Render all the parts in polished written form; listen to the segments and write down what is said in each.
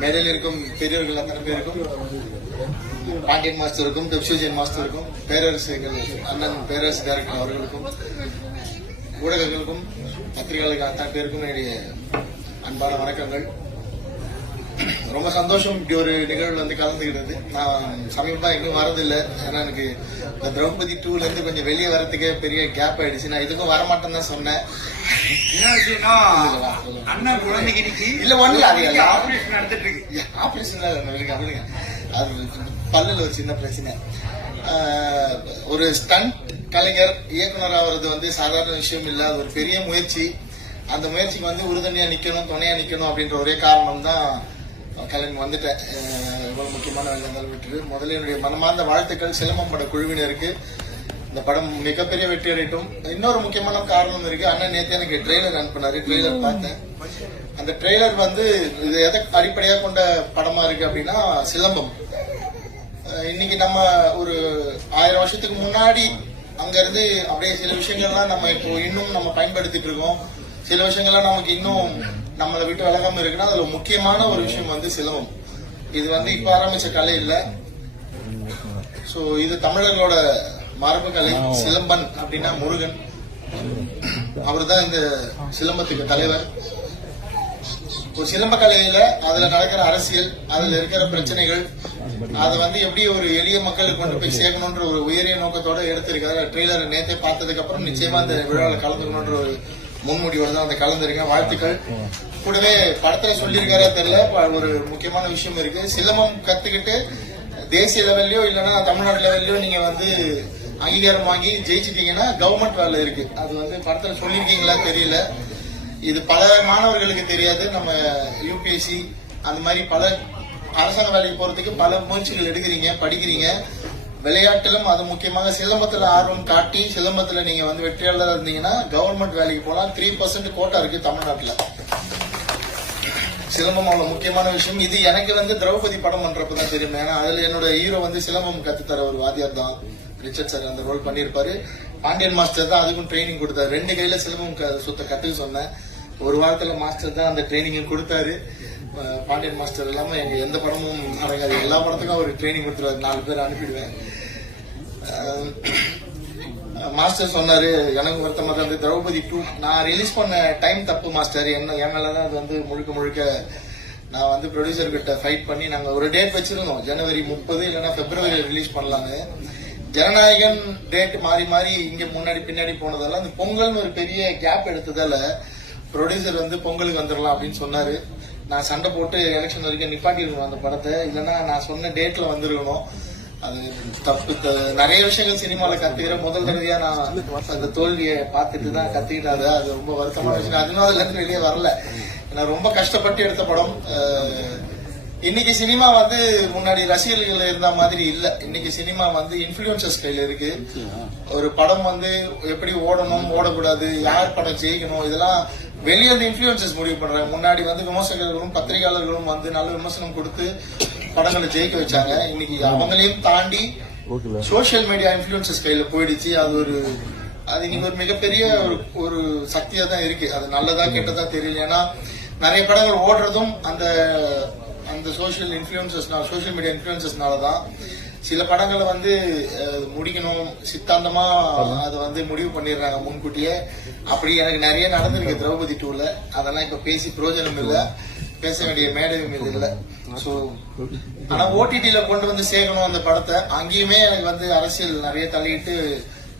மேடையில் இருக்கும் பெரியவர்கள் அத்தனை பேருக்கும், பாண்டியன் மாஸ்டருக்கும், டெப்சிஜன் மாஸ்டருக்கும், பேரரசுகள் அண்ணன் பேரரசு டைரக்டர் அவர்களுக்கும், ஊடகங்களுக்கும், பத்திரிகைகளுக்கு அத்தனை பேருக்கும் என்னுடைய அன்பான வணக்கங்கள். ரொம்ப சந்தோஷம் இப்படி ஒரு நிகழ்வு வந்து கலந்துக்கிட்டது. நான் சமீபமா இன்னும் வரதில்லை. ஏன்னா எனக்கு இந்த திரௌபதி 2ல இருந்து கொஞ்சம் வெளியே வரதுக்கே பெரிய கேப் ஆயிடுச்சு. நான் இதுக்கும் வரமாட்டேன்னு தான் சொன்னேன். இல்ல ஒண்ணு ஆபரேஷன் அப்படிங்க, அது பல்லுல ஒரு சின்ன பிரச்சனை. ஒரு ஸ்டண்ட் கலைஞர் இயக்குனர் ஆகிறது வந்து சாதாரண விஷயம் இல்ல. அது ஒரு பெரிய முயற்சி. அந்த முயற்சிக்கு வந்து உறுதுணையா நிக்கணும், துணையா நிக்கணும் அப்படின்ற ஒரே காரணம் தான் கிளம்பி வந்துட்டேன். எவ்வளவு முக்கியமான வேலை இருந்தாலும் விட்டுரு. முதல்ல என்னுடைய மனமார்ந்த வாழ்த்துக்கள் சிலம்பம் பட குழுவினருக்கு. இந்த படம் மிகப்பெரிய வெற்றி அடையட்டும். இன்னொரு முக்கியமான காரணம் இருக்கு. அண்ணன் நேற்று எனக்கு ட்ரெய்லர் அனுப்பினாரு. ட்ரெய்லர் பார்த்தேன். அந்த ட்ரெய்லர் வந்து இது எதை அடிப்படையாக கொண்ட படமா இருக்கு அப்படின்னா சிலம்பம். இன்னைக்கு நம்ம ஒரு 1000 வருஷத்துக்கு முன்னாடி அங்க இருந்து அப்படியே சில விஷயங்கள்லாம் நம்ம இப்போ இன்னும் நம்ம பயன்படுத்திட்டு இருக்கோம். சில விஷயங்கள்லாம் நமக்கு இன்னும் நம்மளை விட்டு விலகாம இருக்குன்னா அதுல முக்கியமான ஒரு விஷயம் வந்து சிலம்பம். இது வந்து இப்ப ஆரம்பிச்ச கலை இல்ல. சோ இது தமிழர்களோட மரபு கலை. சிலம்பன் அப்படின்னா முருகன். அவர் தான் இந்த சிலம்பத்துக்கு தலைவர். ஒரு சிலம்ப கலையில அதுல நடக்கிற அரசியல், அதுல இருக்கிற பிரச்சனைகள், அதை வந்து எப்படி ஒரு எளிய மக்களுக்கு கொண்டு போய் சேர்க்கணும்ன்ற ஒரு உயரிய நோக்கத்தோட எடுத்திருக்காரு. ட்ரெய்லர் நேற்றே பார்த்ததுக்கு அப்புறம் நிச்சயமா இந்த விழாவில் கலந்துக்கணும்ன்ற ஒரு முன்முடிவோட தான் அந்த கலந்துருக்கேன். வாழ்த்துக்கள். கூடவே படத்துல சொல்லியிருக்காரா தெரியல, ஒரு முக்கியமான விஷயம் இருக்கு. சிலம்பம் கத்துக்கிட்டு தேசிய லெவல்லயோ இல்லைன்னா தமிழ்நாடு லெவல்லயோ நீங்க வந்து அங்கீகாரம் வாங்கி ஜெயிச்சிட்டீங்கன்னா கவர்மெண்ட் வேலை இருக்கு. அது வந்து படத்துல சொல்லியிருக்கீங்களா தெரியல. இது பல மாணவர்களுக்கு தெரியாது. நம்ம யூபிஎஸ்சி அந்த மாதிரி பல அரசாங்க வேலைக்கு போறதுக்கு பல முயற்சிகள் எடுக்கிறீங்க, படிக்கிறீங்க. விளையாட்டிலும் அது முக்கியமாக சிலம்பத்துல ஆர்வம் காட்டி சிலம்பத்துல நீங்க வந்து வெற்றியாளராக இருந்தீங்கன்னா கவர்மெண்ட் வேலைக்கு போலாம். 3% கோட்டா இருக்கு தமிழ்நாட்டுல. சிலம்பம் அவ்வளவு முக்கியமான விஷயம். இது எனக்கு வந்து திரௌபதி படம் பண்றப்பதான் தெரியும். ஏன்னா அதுல என்னோட ஹீரோ வந்து சிலம்பம் கத்துத்தர ஒரு வாத்தியார் தான், ரிச்சர்ட் சார் அந்த ரோல் பண்ணிருப்பாரு. பாண்டியன் மாஸ்டர் தான் அதுக்கும் ட்ரைனிங் கொடுத்தாரு. 2 கையில சிலம்பம் சுத்த கத்துக்க சொன்னேன். ஒரு வாரத்துல மாஸ்டர் தான் அந்த ட்ரைனிங் கொடுத்தாரு. பாண்டியன் மாஸ்டர் இல்லாம எங்க எந்த படமும் நடக்காது. எல்லா படத்துக்கும் அவர் ட்ரைனிங் கொடுத்துருவாரு. 4 பேர் அனுப்பிடுவேன். மாஸ்டர் சொன்னாரு, எனக்கு வருத்தமா தான் திரௌபதி 2 நான் ரிலீஸ் பண்ண டைம் தப்பு மாஸ்டர். என் மேலதான் அது வந்து முழுக்க நான் வந்து ப்ரொடியூசர் கிட்ட ஃபைட் பண்ணி நாங்க ஒரு டேட் வச்சிருந்தோம். ஜனவரி 30 இல்லைன்னா பிப்ரவரி ரிலீஸ் பண்ணலான்னு. ஜனநாயகன் டேட் மாறி இங்க முன்னாடி பின்னாடி போனதால அந்த பொங்கல்னு ஒரு பெரிய கேப் எடுத்ததால ப்ரொடியூசர் வந்து பொங்கலுக்கு வந்துடலாம் அப்படின்னு சொன்னாரு. நான் சண்டை போட்டு எலெக்ஷன் வரைக்கும் நிப்பாட்டிருக்கணும் அந்த படத்தை. இல்லைன்னா நான் சொன்ன டேட்ல வந்துருக்கணும். அது தப்பு. நிறைய விஷயங்கள் சினிமாவில் கத்துக்கிற முதல் தடவையா நான் அந்த தோல்வியை பார்த்துட்டு தான் கத்துக்கிட்டாரு. அது ரொம்ப வருத்தமான விஷயம். அதனால அதுல இருந்து வெளியே வரல. நான் ரொம்ப கஷ்டப்பட்டு எடுத்த படம். இன்னைக்கு சினிமா வந்து முன்னாடி ரசிகர்கள் இருந்த மாதிரி இல்ல. இன்னைக்கு சினிமா வந்து இன்ஃபுளுசர்ஸ் கையில இருக்கு. ஒரு படம் வந்து எப்படி ஓடணும், ஓடக்கூடாது, யார் படம் ஜெயிக்கணும், இதெல்லாம் வெளியே இன்ஃபுளுசர்ஸ் முடிவு பண்றாங்க. முன்னாடி வந்து விமர்சகர்களும் பத்திரிகையாளர்களும் வந்து நல்ல விமர்சனம் கொடுத்து படங்களை ஜெயிக்க வச்சாங்க. இன்னைக்கு அவங்களையும் தாண்டி சோசியல் மீடியா இன்ஃபுளுசர்ஸ் கையில போயிடுச்சு. அது இன்னைக்கு ஒரு மிகப்பெரிய ஒரு சக்தியா தான் இருக்கு. அது நல்லதா கெட்டதா தெரியல. ஏன்னா நிறைய படங்கள் ஓடுறதும் அந்த சோசியல் மீடியா இன்ஃபுளுசர்ஸ்னாலதான். சில படங்களை வந்து முடிக்கணும் சித்தாந்தமா அதை வந்து முடிவு பண்ணிடுறாங்க முன்கூட்டியே. அப்படி எனக்கு நிறைய நடந்திருக்கு திரௌபதி 2ல. அதெல்லாம் இப்ப பேசி பிரயோஜனம் இல்ல, பேச வேண்டிய மேடையும் இது இல்ல. சோ ஆனா ஓடிடில கொண்டு வந்து சேர்க்கணும் அந்த படத்தை. அங்கேயுமே எனக்கு வந்து அரசியல் நிறைய தலையிட்டு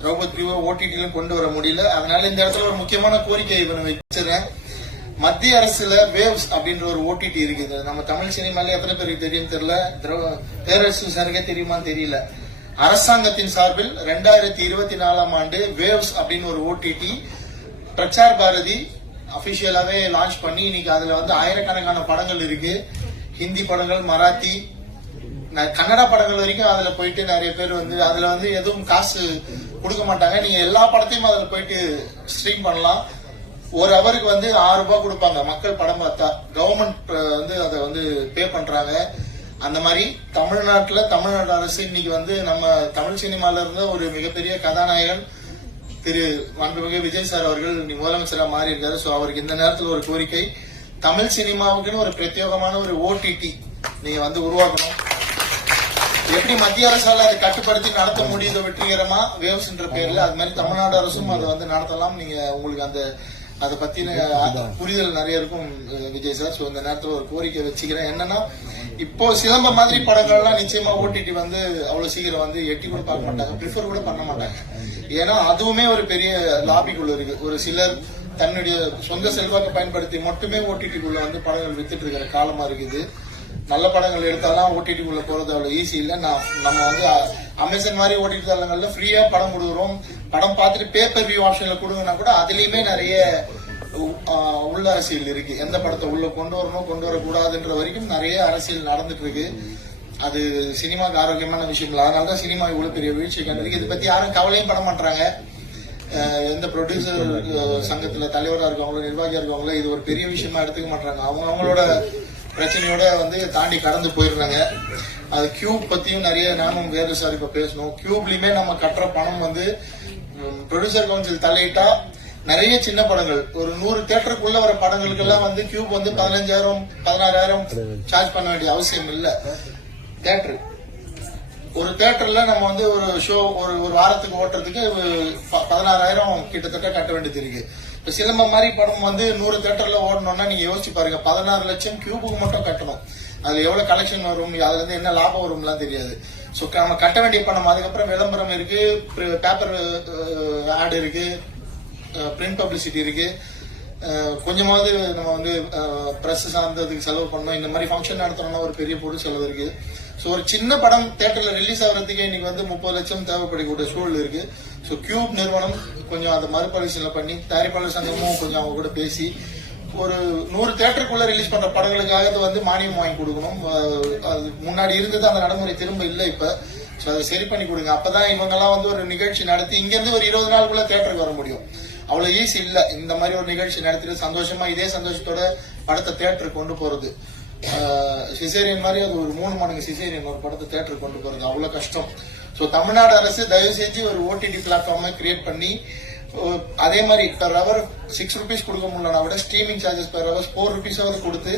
திரௌபதி ஓடிடில கொண்டு வர முடியல. அதனால இந்த இடத்துல ஒரு முக்கியமான கோரிக்கை வச்சிருக்கேன். மத்திய அரசுல வேவ்ஸ் அப்படின்ற ஒரு ஓடிடி இருக்குது. நம்ம தமிழ் சினிமால எத்தனை பேருக்கு தெரியும் தெரியல, பேரரசு சாருக்கே தெரியுமான்னு தெரியல. அரசாங்கத்தின் சார்பில் 2024ஆம் ஆண்டு வேவ்ஸ் அப்படின்னு ஒரு ஓடிடி பிரச்சார் பாரதி அபிஷியலாவே லான்ச் பண்ணி இன்னைக்கு அதுல வந்து ஆயிரக்கணக்கான படங்கள் இருக்கு. ஹிந்தி படங்கள், மராத்தி, கன்னடா படங்கள் வரைக்கும் அதுல போயிட்டு நிறைய பேர் வந்து அதுல வந்து எதுவும் காசு கொடுக்க மாட்டாங்க. நீங்க எல்லா படத்தையும் அதுல போயிட்டு ஸ்ட்ரீம் பண்ணலாம். ஒரு அவருக்கு வந்து 6 ரூபாய் கொடுப்பாங்க. மக்கள் படம் பார்த்தா கவர்மெண்ட் வந்து அதை வந்து பே பண்றாங்க. அந்த மாதிரி தமிழ்நாடு அரசு இன்னைக்கு வந்து நம்ம தமிழ் சினிமால இருந்த ஒரு மிகப்பெரிய கதாநாயகன் திரு மாண்புமிகு விஜய் சார் அவர்கள் முதலமைச்சரா மாறி இருக்காரு. சோ அவருக்கு இந்த நேரத்தில் ஒரு கோரிக்கை, தமிழ் சினிமாவுக்குன்னு ஒரு பிரத்யேகமான ஒரு ஓடிடி நீங்க வந்து உருவாக்கணும். எப்படி மத்திய அரசால அதை கட்டுப்படுத்தி நடத்த முடியுதோ வெற்றிகரமா வேவ்ஸ்ன்ற பேர்ல, அது மாதிரி தமிழ்நாடு அரசும் அதை வந்து நடத்தலாம். நீங்க உங்களுக்கு அந்த அதை பத்தின புரிதல் நிறைய இருக்கும் விஜய் சார். சோ இந்த நேரத்துல ஒரு கோரிக்கை வச்சுக்கிறேன். என்னன்னா, இப்போ சிலம்ப மாதிரி படங்கள்லாம் நிச்சயமா ஓடிடி வந்து அவ்வளவு சீக்கிரம் வந்து எட்டி கூட பார்க்க மாட்டாங்க, ப்ரிஃபர் கூட பண்ண மாட்டாங்க. ஏன்னா அதுவுமே ஒரு பெரிய லாபிக்குள்ள இருக்கு. ஒரு சிலர் தன்னுடைய சொந்த செல்வாக்கை பயன்படுத்தி மட்டுமே ஓடிடிக்குள்ள வந்து படங்கள் வித்துட்டு இருக்கிற காலமா இருக்குது. நல்ல படங்கள் எடுத்தாலும் ஓடிடிக்குள்ள போறது அவ்வளவு ஈஸி இல்ல. நம்ம வந்து அமேசான் மாதிரி ஓடிடி தளங்கள்ல ஃப்ரீயா படம் கொடுக்குறோம். படம் பார்த்துட்டு பேப்பர் வியூ ஆப்ஷன்ல கொடுங்கன்னா கூட அதுலயுமே நிறைய உள்ள அரசியல் இருக்கு. எந்த படத்தை உள்ள கொண்டு வரணும் கொண்டு வரக்கூடாதுன்ற வரைக்கும் நிறைய அரசியல் நடந்துட்டு இருக்கு. அது சினிமாக்கு ஆரோக்கியமான விஷயம் இல்லை. அதனாலதான் சினிமா இவ்வளவு பெரிய வீழ்ச்சி கண்டிருக்கு. இதை பத்தி யாரும் கவலையும் பட மாட்டாங்க. எந்த ப்ரொடியூசர் சங்கத்துல தலைவரா இருக்கவங்களோ நிர்வாகியா இருக்கவங்களோ இது ஒரு பெரிய விஷயமா எடுத்துக்க மாட்டாங்க. அவங்களோட பிரச்சனையோட வந்து தாண்டி கடந்து போயிடுறாங்க. அது கியூப் பத்தியும் நிறைய நானும் வேறு சார் இப்ப பேசணும். கியூப்லயுமே நம்ம கட்டுற பணம் வந்து ப்ரொடியூசர் கவுன்சில் தலையிட்டா நிறைய சின்ன படங்கள் ஒரு 100 தியேட்டருக்குள்ள வர படங்களுக்கு எல்லாம் வந்து கியூப் வந்து 15,000 16,000 சார்ஜ் பண்ண வேண்டிய அவசியம் இல்ல. தியேட்டர் ஒரு தியேட்டர்ல நம்ம வந்து ஒரு ஷோ ஒரு வாரத்துக்கு ஓட்டுறதுக்கு 16,000 கிட்டத்தட்ட கட்ட வேண்டியது இருக்கு. இப்ப சிலம்பம் மாதிரி படம் வந்து 100 தியேட்டர்ல ஓடணும்னா நீங்க யோசிச்சு பாருங்க, 16 லட்சம் கியூபுக்கு மட்டும் கட்டணும். அதுல எவ்வளவு கலெக்ஷன் வரும், அதுல இருந்து என்ன லாபம் வரும்லாம் தெரியாது. சோ நம்ம கட்ட வேண்டிய பணம், அதுக்கப்புறம் விளம்பரம் இருக்கு, பேப்பர் ஆட் இருக்கு, பிரிண்ட் பப்ளிசிட்டி இருக்கு, கொஞ்சமாவது நம்ம வந்து பிரஸ் சார்ந்ததுக்கு செலவு பண்ணணும். இந்த மாதிரி ஃபங்க்ஷன் நடத்தணும்னா ஒரு பெரிய பொருள் செலவு இருக்கு. சோ ஒரு சின்ன படம் தியேட்டர்ல ரிலீஸ் ஆகிறதுக்கு இன்னைக்கு வந்து 30 லட்சம் தேவைப்படக்கூடிய சூழல் இருக்கு. சோ கியூப் நிறுவனம் கொஞ்சம் அதை மறுபரிசீலனை பண்ணி தயாரிப்பாளர் சங்கமும் கொஞ்சம் அவங்க கூட பேசி ஒரு 100 தியேட்டருக்குள்ள ரிலீஸ் பண்ற படங்களுக்காக வந்து மானியம் வாங்கி கொடுக்கணும். அது முன்னாடி இருந்தது, அந்த நடைமுறை திரும்ப இல்லை இப்ப. சோ அதை சரி பண்ணி கொடுங்க. அப்பதான் இவங்க எல்லாம் வந்து ஒரு நிகழ்ச்சி நடத்தி இங்க இருந்து ஒரு 20 நாளுக்குள்ள தியேட்டருக்கு வர முடியும். அவ்வளவு ஈஸி இல்ல இந்த மாதிரி ஒரு நிகழ்ச்சி நடத்திட்டு சந்தோஷமா இதே சந்தோஷத்தோட படத்தை தியேட்டருக்கு கொண்டு போறது. சிசேரியன் மாதிரி அது ஒரு 3 மடங்கு சிசேரியன் ஒரு படத்தை தியேட்டருக்கு கொண்டு போறது அவ்வளவு கஷ்டம். சோ தமிழ்நாடு அரசு தயவு செஞ்சு ஒரு ஓடிடி பிளாட்ஃபார்மை கிரியேட் பண்ணி அதே மாதிரி பெர் ஹவர் 6 rupees கொடுக்க முடியலனா விட streaming charges per hour 4 rupees கொடுத்து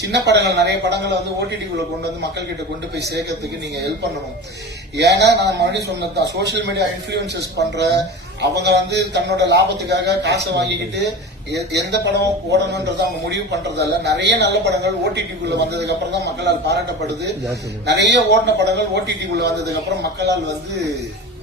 சின்ன படங்கள் நிறைய படங்களை வந்து ஓடிடிக்குள்ள கொண்டு வந்து மக்கள் கிட்ட கொண்டு போய் சேர்க்கறதுக்கு நீங்க ஹெல்ப் பண்ணணும். ஏன்னா நான் மறுபடியும் சொன்னதுதான், சோசியல் மீடியா இன்ஃபுளுசஸ் பண்ற அவங்க வந்து தன்னோட லாபத்துக்காக காசை வாங்கிக்கிட்டு எந்த படம் ஓடணும்ன்றத அவங்க முடிவு பண்றதால நிறைய நல்ல படங்கள் ஓடிடிக்குள்ள வந்ததுக்கு அப்புறம் தான் மக்களால் பாராட்டப்படுது. நிறைய ஓடின படங்கள் ஓடிடிக்குள்ள வந்ததுக்கு அப்புறம் மக்களால் வந்து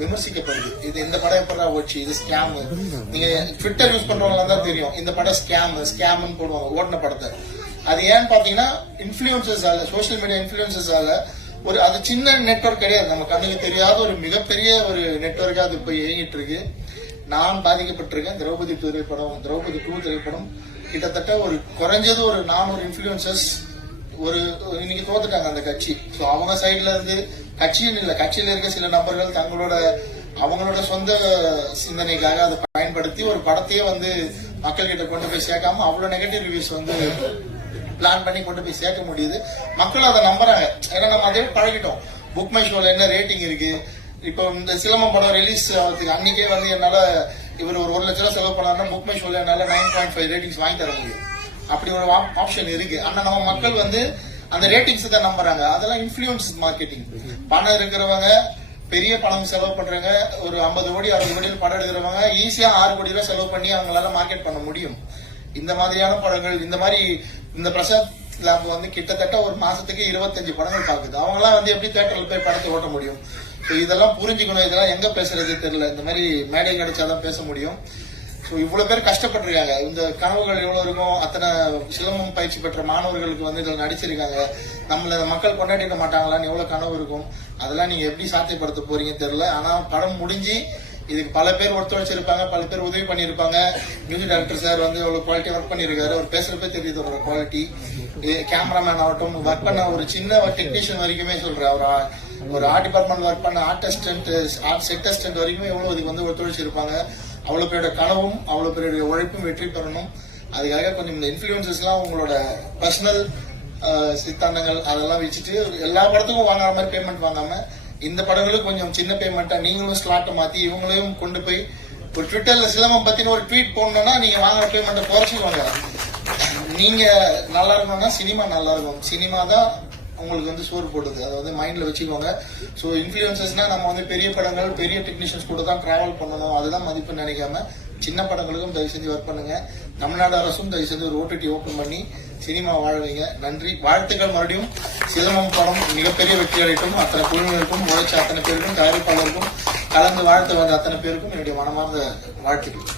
விமர்சிக்கப்படுது. இது இந்த படம் எப்படா ஓடிச்சு, இது ஸ்கேம். நீங்க ட்விட்டர் யூஸ் பண்றவங்க தான் தெரியும், இந்த படம் ஸ்கேம்னு போடுவாங்க ஓடின படத்தை. அது ஏன்னு பாத்தீங்கன்னா இன்ஃபுளுசஸால, சோசியல் மீடியா இன்ஃபுளுசஸால ஒரு அது சின்ன நெட்வொர்க் கிடையாது, நம்ம கண்ணுக்கு தெரியாத ஒரு மிகப்பெரிய ஒரு நெட்வொர்க்கா அது போய் இயங்கிட்டு இருக்கு. நான் பாதிக்கப்பட்டிருக்கேன். திரௌபதி 2 திரைப்படம் கிட்டத்தட்ட ஒரு குறைஞ்சது ஒரு 400 இன்ஃபுளுசஸ் ஒரு இன்னைக்கு தோத்துட்டாங்க அந்த கட்சி. சோ அவங்க சைட்ல இருந்து கட்சின்னு இல்ல, கட்சியில இருக்க சில நபர்கள் அவங்களோட சொந்த சிந்தனைக்காக அதை பயன்படுத்தி ஒரு படத்தையே வந்து மக்கள் கிட்ட கொண்டு போய் சேர்க்காம அவ்வளவு நெகட்டிவ் ரிவ்யூஸ் வந்து பிளான் பண்ணி கொண்டு போய் சேர்க்க முடியுது. மக்கள் அதை நம்புறாங்க. ஏன்னா நம்ம அதே பழகிட்டோம். புக் மை ஷோல என்ன ரேட்டிங் இருக்கு. இப்போ இந்த சிலம்பம் படம் ரிலீஸ் ஆகிறதுக்கு அன்னைக்கே வந்து என்னால இவர் ஒரு 1 லட்ச ரூபாய் செலவு பண்ணாருன்னா புக் மை ஷோல என்னால 9.5 ரேட்டிங்ஸ் வாங்கி தர முடியும். அப்படி ஒரு ஆப்ஷன் இருக்கு. ஆனா நம்ம மக்கள் வந்து அந்த ரேட்டிங்ஸ் தான் நம்புறாங்க. அதெல்லாம் இன்ஃபுளுன்ஸ் மார்க்கெட்டிங். பணம் இருக்கிறவங்க பெரிய பணம் செலவு பண்றவங்க, ஒரு 50 கோடி 60 கோடி படம் எடுக்கிறவங்க ஈஸியா 6 கோடி ரூபாய் செலவு பண்ணி அவங்களால மார்க்கெட் பண்ண முடியும். இந்த மாதிரியான படங்கள், இந்த பிரசாத் லேப் வந்து கிட்டத்தட்ட ஒரு மாசத்துக்கு 25 படங்கள் பாக்குது. அவங்க எல்லாம் வந்து எப்படி தியேட்டர்ல போய் படத்தை ஓட்ட முடியும்? இதெல்லாம் புரிஞ்சுக்கணும். இதெல்லாம் எங்க பேசுறது தெரியல. இந்த மாதிரி மேடை கிடைச்சாதான் பேச முடியும். இவ்வளவு பேர் கஷ்டப்பட்டிருக்காங்க. இந்த கனவுகள் எவ்வளவு இருக்கும். அத்தனை சிலம்பம் பயிற்சி பெற்ற மாணவர்களுக்கு வந்து இதுல நடிச்சிருக்காங்க. நம்மள மக்கள் கொண்டாடிக்க மாட்டாங்களான்னு எவ்வளவு கனவு இருக்கும். அதெல்லாம் நீங்க எப்படி சாத்தியப்படுத்த போறீங்க தெரியல. ஆனா படம் முடிஞ்சு இதுக்கு பல பேர் ஒத்துழைச்சிருப்பாங்க, பல பேர் உதவி பண்ணிருப்பாங்க. மியூசிக் டைரக்டர் சார் வந்து அவ்வளவு குவாலிட்டியா ஒர்க் பண்ணிருக்காரு. அவர் பேசுறப்பே தெரியுது அவரோட குவாலிட்டி. கேமராமேன் ஆகட்டும், ஒர்க் பண்ண ஒரு சின்ன டெக்னீஷியன் வரைக்குமே சொல்றேன். ஒரு ஆர்ட் டிபார்ட்மெண்ட் ஒர்க் பண்ண ஆர்ட் செட் அசிஸ்டன்ட் வரைக்கும் எவ்வளவு இதுக்கு வந்து ஒத்துழைச்சிருப்பாங்க. அவ்வளவு பேரோட கனவும் அவ்வளவு பேருடைய உழைப்பும் வெற்றி பெறணும். அதுக்காக கொஞ்சம் இந்த இன்ஃபுளுசஸ் எல்லாம் உங்களோட பர்சனல் சித்தாந்தங்கள் அதெல்லாம் வச்சுட்டு எல்லா படத்துக்கும் வாங்குற மாதிரி பேமெண்ட் வாங்காம இந்த படங்களுக்கு கொஞ்சம் சின்ன பேமெண்டா நீங்களும் ஸ்லாட்டை மாத்தி இவங்களையும் கொண்டு போய் ஒரு ட்விட்டர்ல சிலம்பம் பத்தின ஒரு ட்வீட் போடணும்னா நீங்க வாங்குற பேமெண்ட்டை குறைச்சிக்குவாங்க. நீங்க நல்லா இருக்கணும்னா சினிமா நல்லா இருக்கும். சினிமா தான் உங்களுக்கு வந்து சோறு போடுது. அதாவது மைண்ட்ல வச்சுக்கோங்க. ஸோ இன்ஃபுளுசர்ஸ்னா நம்ம வந்து பெரிய படங்கள் பெரிய டெக்னீஷியன்ஸ் கூட தான் டிராவல் பண்ணணும், அதுதான் மதிப்பு நினைக்காம சின்ன படங்களுக்கும் தயவு செஞ்சு ஒர்க் பண்ணுங்க. தமிழ்நாடு அரசும் தயவு செஞ்சு ஒரு ஓடிடி ஓபன் பண்ணி சினிமா வாழவீங்க. நன்றி, வாழ்த்துக்கள். மறுபடியும் சிலம்பம் படம் மிகப்பெரிய வெற்றி அடையட்டும். அத்தனை குழுவினருக்கும் உழைச்ச அத்தனை பேருக்கும் தயாரிப்பாளருக்கும் கலந்து வாழ்த்து வந்த அத்தனை பேருக்கும் என்னுடைய மனமார்ந்த வாழ்த்துக்கள்.